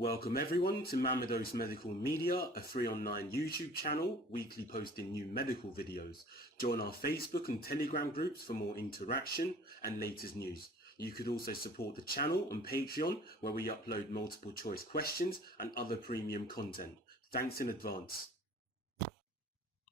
Welcome everyone to Mamados Medical Media, a 3-on-9 YouTube channel, weekly posting new medical videos. Join our Facebook and Telegram groups for more interaction and latest news. You could also support the channel on Patreon, where we upload multiple choice questions and other premium content. Thanks in advance.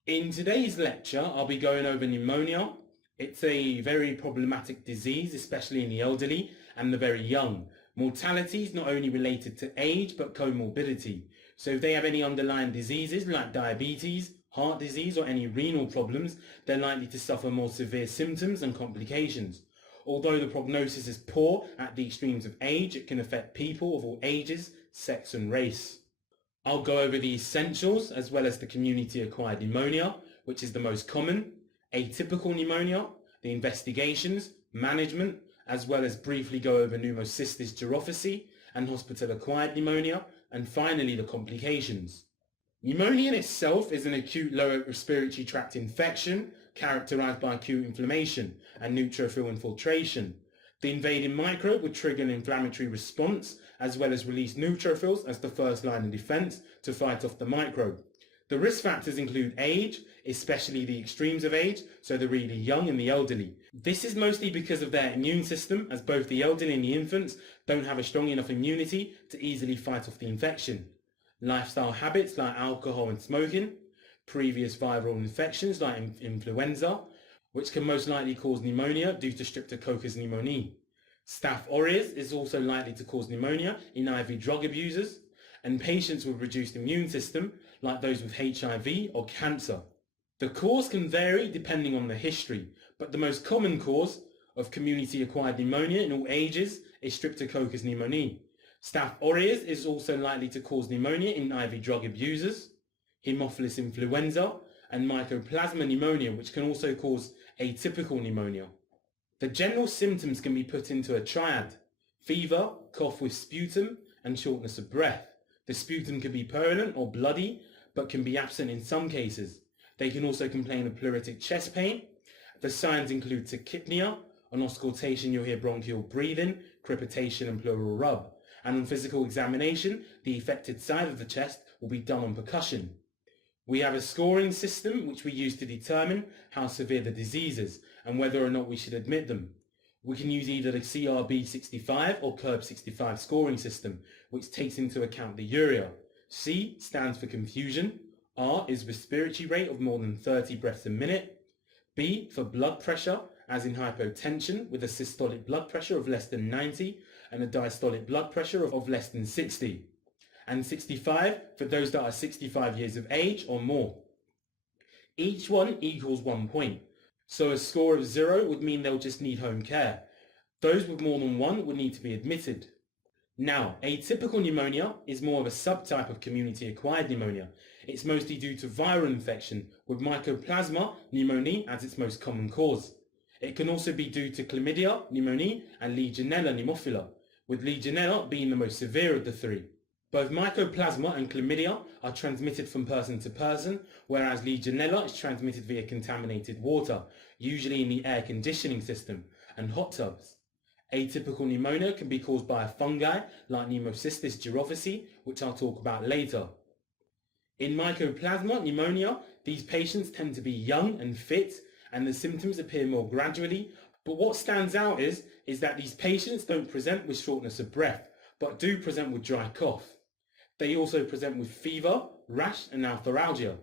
In today's lecture, I'll be going over pneumonia. It's a very problematic disease, especially in the elderly and the very young. Mortality is not only related to age, but comorbidity. So if they have any underlying diseases like diabetes, heart disease, or any renal problems, they're likely to suffer more severe symptoms and complications. Although the prognosis is poor at the extremes of age, it can affect people of all ages, sex and race. I'll go over the essentials as well as the community-acquired pneumonia, which is the most common, atypical pneumonia, the investigations, management, as well as briefly go over pneumocystis jiroveci and hospital-acquired pneumonia, and finally the complications. Pneumonia in itself is an acute lower respiratory tract infection characterized by acute inflammation and neutrophil infiltration. The invading microbe would trigger an inflammatory response as well as release neutrophils as the first line of defense to fight off the microbe. The risk factors include age, especially the extremes of age, so the really young and the elderly. This is mostly because of their immune system, as both the elderly and the infants don't have a strong enough immunity to easily fight off the infection. Lifestyle habits like alcohol and smoking, previous viral infections like influenza, which can most likely cause pneumonia due to Streptococcus pneumoniae. Staph aureus is also likely to cause pneumonia in IV drug abusers, and patients with reduced immune system, like those with HIV or cancer. The cause can vary depending on the history, but the most common cause of community-acquired pneumonia in all ages is Streptococcus pneumoniae. Staph aureus is also likely to cause pneumonia in IV drug abusers, Haemophilus influenza, and Mycoplasma pneumonia, which can also cause atypical pneumonia. The general symptoms can be put into a triad: fever, cough with sputum, and shortness of breath. The sputum can be purulent or bloody, but can be absent in some cases. They can also complain of pleuritic chest pain. The signs include tachypnea. On auscultation, you'll hear bronchial breathing, crepitation, and pleural rub. And on physical examination, the affected side of the chest will be done on percussion. We have a scoring system which we use to determine how severe the disease is and whether or not we should admit them. We can use either the CRB-65 or CURB-65 scoring system, which takes into account the urea. C stands for confusion, R is respiratory rate of more than 30 breaths a minute, B for blood pressure, as in hypotension, with a systolic blood pressure of less than 90 and a diastolic blood pressure of less than 60, and 65 for those that are 65 years of age or more. Each one equals 1 point. So a score of 0 would mean they'll just need home care. Those with more than 1 would need to be admitted. Now, atypical pneumonia is more of a subtype of community-acquired pneumonia. It's mostly due to viral infection, with Mycoplasma pneumoniae as its most common cause. It can also be due to Chlamydia pneumoniae and Legionella pneumophila, with Legionella being the most severe of the three. Both Mycoplasma and Chlamydia are transmitted from person to person, whereas Legionella is transmitted via contaminated water, usually in the air conditioning system and hot tubs. Atypical pneumonia can be caused by a fungi like Pneumocystis jiroveci, which I'll talk about later. In Mycoplasma pneumonia, these patients tend to be young and fit, and the symptoms appear more gradually, but what stands out is that these patients don't present with shortness of breath, but do present with dry cough. They also present with fever, rash, and arthralgia.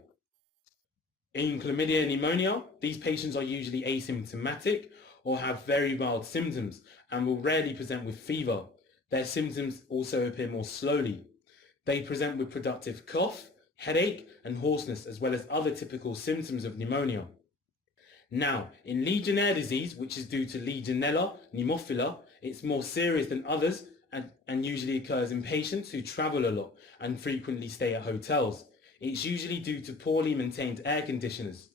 In chlamydia pneumonia, these patients are usually asymptomatic or have very mild symptoms and will rarely present with fever. Their symptoms also appear more slowly. They present with productive cough, headache, and hoarseness, as well as other typical symptoms of pneumonia. Now, in Legionnaire disease, which is due to Legionella pneumophila, it's more serious than others and usually occurs in patients who travel a lot and frequently stay at hotels. It's usually due to poorly maintained air conditioners.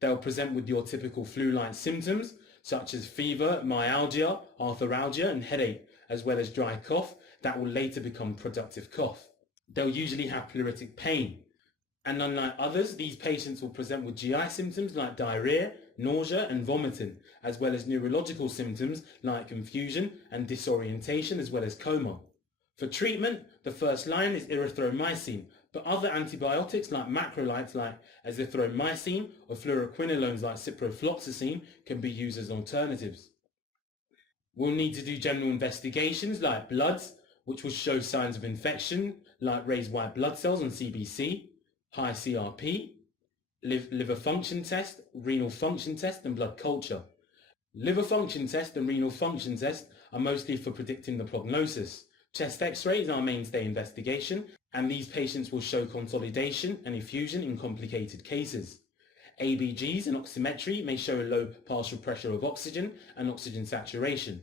They'll present with your typical flu-like symptoms such as fever, myalgia, arthralgia, and headache, as well as dry cough that will later become productive cough. They'll usually have pleuritic pain. And unlike others, these patients will present with GI symptoms like diarrhea, nausea and vomiting, as well as neurological symptoms like confusion and disorientation, as well as coma. For treatment, the first line is erythromycin, but other antibiotics like macrolides like azithromycin or fluoroquinolones like ciprofloxacin can be used as alternatives. We'll need to do general investigations like bloods, which will show signs of infection like raised white blood cells and CBC, high CRP, liver function test, renal function test and blood culture. Liver function test and renal function test are mostly for predicting the prognosis. Chest x-ray is our mainstay investigation, and these patients will show consolidation and effusion in complicated cases. ABGs and oximetry may show a low partial pressure of oxygen and oxygen saturation.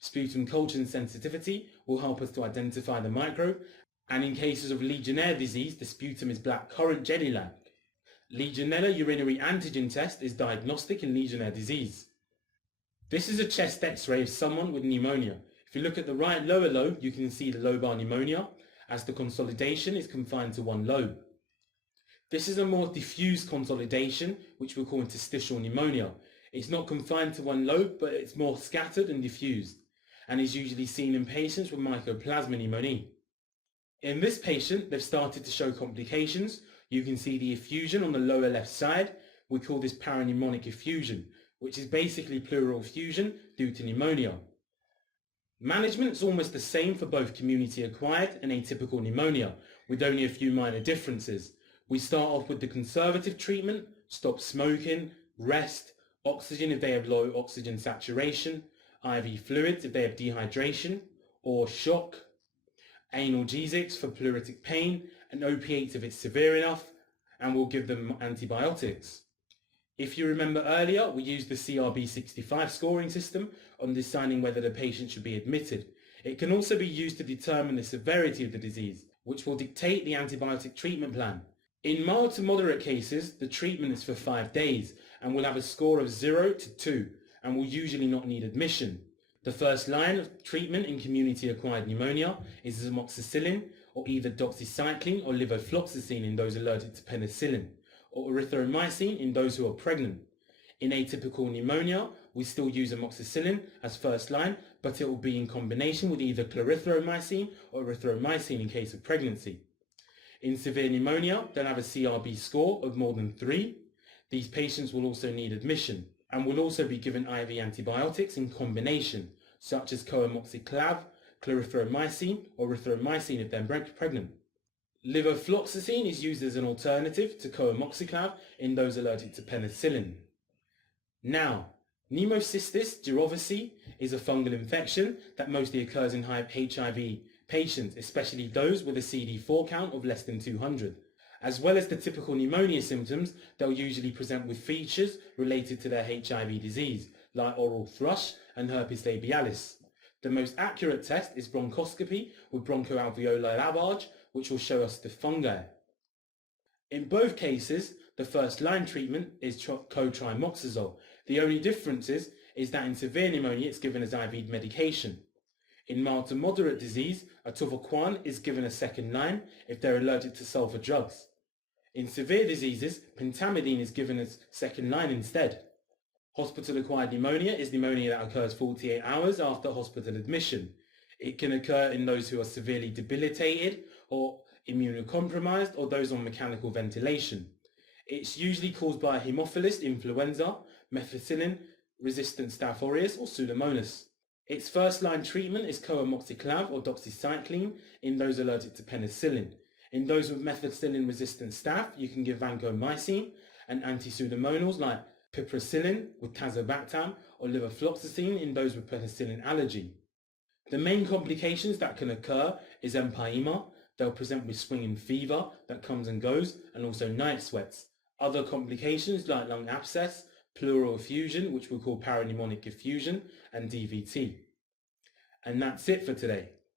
Sputum culture and sensitivity will help us to identify the microbe, and in cases of Legionnaire disease, the sputum is black currant jelly-like. Legionella urinary antigen test is diagnostic in Legionnaire disease. This is a chest x-ray of someone with pneumonia. If you look at the right lower lobe, you can see the lobar pneumonia, as the consolidation is confined to one lobe. This is a more diffuse consolidation, which we call interstitial pneumonia. It's not confined to one lobe, but it's more scattered and diffused, and is usually seen in patients with mycoplasma pneumonia. In this patient, they've started to show complications. You can see the effusion on the lower left side. We call this parapneumonic effusion, which is basically pleural effusion due to pneumonia. Management is almost the same for both community-acquired and atypical pneumonia, with only a few minor differences. We start off with the conservative treatment: stop smoking, rest, oxygen if they have low oxygen saturation, IV fluids if they have dehydration, or shock, analgesics for pleuritic pain, and opiates if it's severe enough, and we'll give them antibiotics. If you remember earlier, we used the CRB65 scoring system on deciding whether the patient should be admitted. It can also be used to determine the severity of the disease, which will dictate the antibiotic treatment plan. In mild to moderate cases, the treatment is for 5 days and will have a score of 0 to 2 and will usually not need admission. The first line of treatment in community-acquired pneumonia is amoxicillin, or either doxycycline or levofloxacin in those allergic to penicillin, or erythromycin in those who are pregnant. In atypical pneumonia, we still use amoxicillin as first line, but it will be in combination with either clarithromycin or erythromycin in case of pregnancy. In severe pneumonia, they'll have a CRB score of more than 3. These patients will also need admission and will also be given IV antibiotics in combination, such as coamoxiclav, clarithromycin, or erythromycin if they're pregnant. Levofloxacin is used as an alternative to coamoxiclav in those allergic to penicillin. Now, pneumocystis jiroveci is a fungal infection that mostly occurs in HIV patients, especially those with a CD4 count of less than 200. As well as the typical pneumonia symptoms, they'll usually present with features related to their HIV disease, like oral thrush and herpes labialis. The most accurate test is bronchoscopy with bronchoalveolar lavage, which will show us the fungi. In both cases, the first line treatment is cotrimoxazole. The only difference is that in severe pneumonia it's given as IV medication. In mild to moderate disease, atovaquone is given a second line if they're allergic to sulfur drugs. In severe diseases, pentamidine is given as second line instead. Hospital-acquired pneumonia is pneumonia that occurs 48 hours after hospital admission. It can occur in those who are severely debilitated or immunocompromised or those on mechanical ventilation. It's usually caused by a Haemophilus influenza, methicillin-resistant Staph aureus or Pseudomonas. Its first-line treatment is coamoxiclav or doxycycline in those allergic to penicillin. In those with methicillin-resistant staph, you can give vancomycin and anti-pseudomonals like piperacillin with tazobactam or levofloxacin in those with penicillin allergy. The main complications that can occur is empyema. They'll present with swinging fever that comes and goes, and also night sweats. Other complications like lung abscess, pleural effusion, which we call parapneumonic effusion, and DVT. And that's it for today.